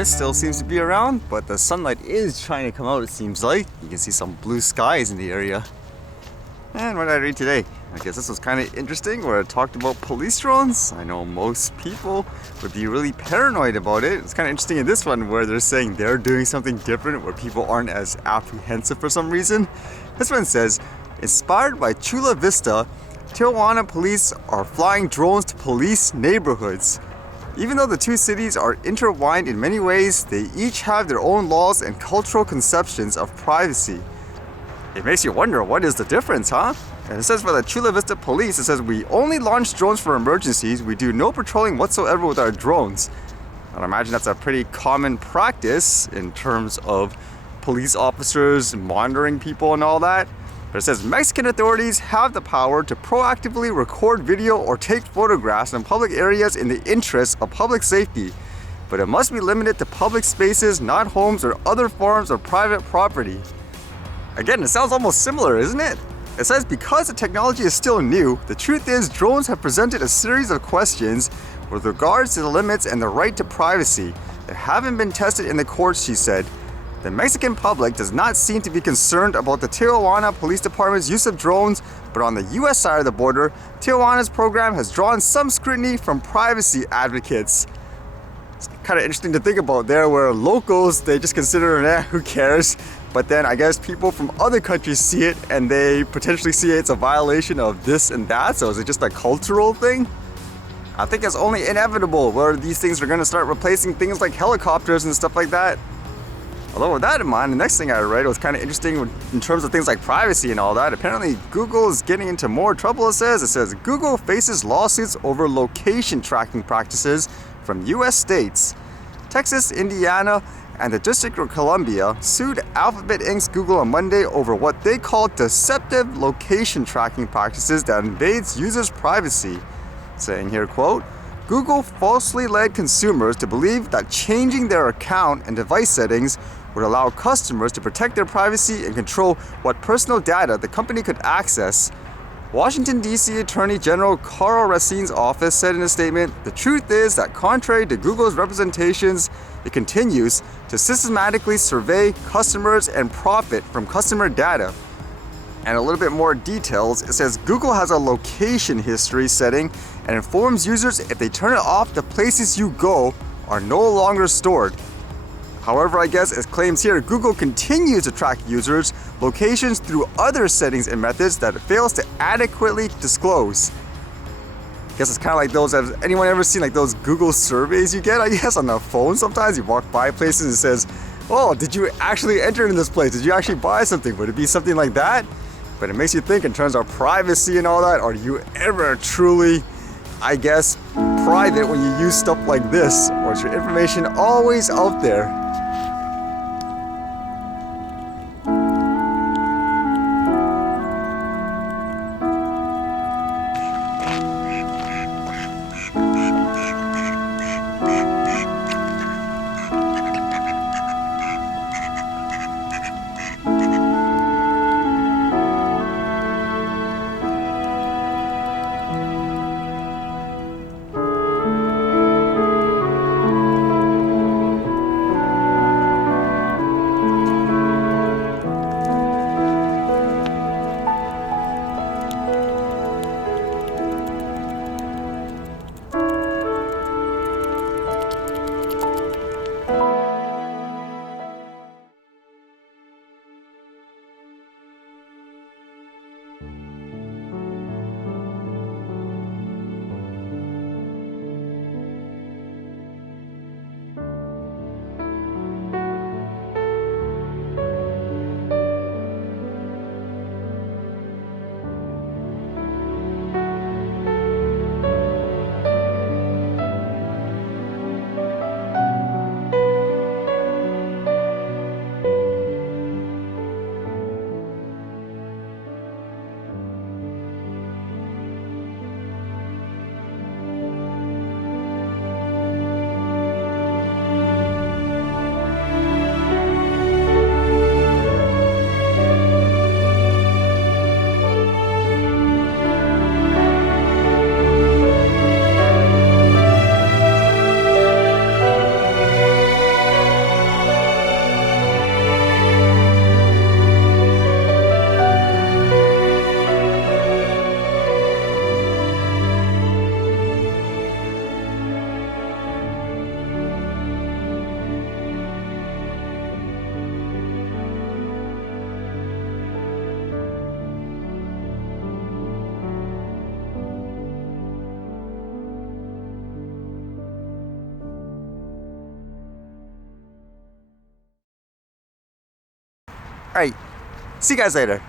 mist still seems to be around, but the sunlight is trying to come out, it seems like. You can see some blue skies in the area. And what did I read today? I guess this was kind of interesting where it talked about police drones. I know most people would be really paranoid about it. It's kind of interesting in this one where they're saying they're doing something different where people aren't as apprehensive for some reason. This one says, inspired by Chula Vista, Tijuana police are flying drones to police neighborhoods. Even though the two cities are intertwined in many ways, they each have their own laws and cultural conceptions of privacy. It makes you wonder, what is the difference, huh? And it says for the Chula Vista police, it says, we only launch drones for emergencies. We do no patrolling whatsoever with our drones. I imagine that's a pretty common practice in terms of police officers monitoring people and all that. But it says Mexican authorities have the power to proactively record video or take photographs in public areas in the interest of public safety. But it must be limited to public spaces, not homes or other forms of private property. Again, it sounds almost similar, isn't it? It says because the technology is still new, the truth is drones have presented a series of questions with regards to the limits and the right to privacy that haven't been tested in the courts, she said. The Mexican public does not seem to be concerned about the Tijuana Police Department's use of drones, but on the US side of the border, Tijuana's program has drawn some scrutiny from privacy advocates. It's kind of interesting to think about there where locals, they just consider, who cares? But then I guess people from other countries see it and they potentially see it's a violation of this and that. So is it just a cultural thing? I think it's only inevitable where these things are going to start replacing things like helicopters and stuff like that. Although with that in mind, the next thing I read was kind of interesting in terms of things like privacy and all that. Apparently Google is getting into more trouble, it says. Google faces lawsuits over location tracking practices from US states. Texas, Indiana, and the District of Columbia sued Alphabet Inc.'s Google on Monday over what they call deceptive location tracking practices that invades users' privacy. Saying here, quote, Google falsely led consumers to believe that changing their account and device settings would allow customers to protect their privacy and control what personal data the company could access. Washington, D.C. Attorney General Karl Racine's office said in a statement, the truth is that contrary to Google's representations, it continues to systematically survey customers and profit from customer data. And a little bit more details, it says Google has a location history setting and informs users if they turn it off, the places you go are no longer stored. However, I guess it claims here, Google continues to track users' locations through other settings and methods that it fails to adequately disclose. I guess it's kind of like those, has anyone ever seen like those Google surveys you get, I guess, on the phone sometimes? You walk by places and it says, oh, did you actually enter in this place? Did you actually buy something? Would it be something like that? But it makes you think in terms of privacy and all that, are you ever truly, I guess, private when you use stuff like this? Or is your information always out there? Alright, see you guys later.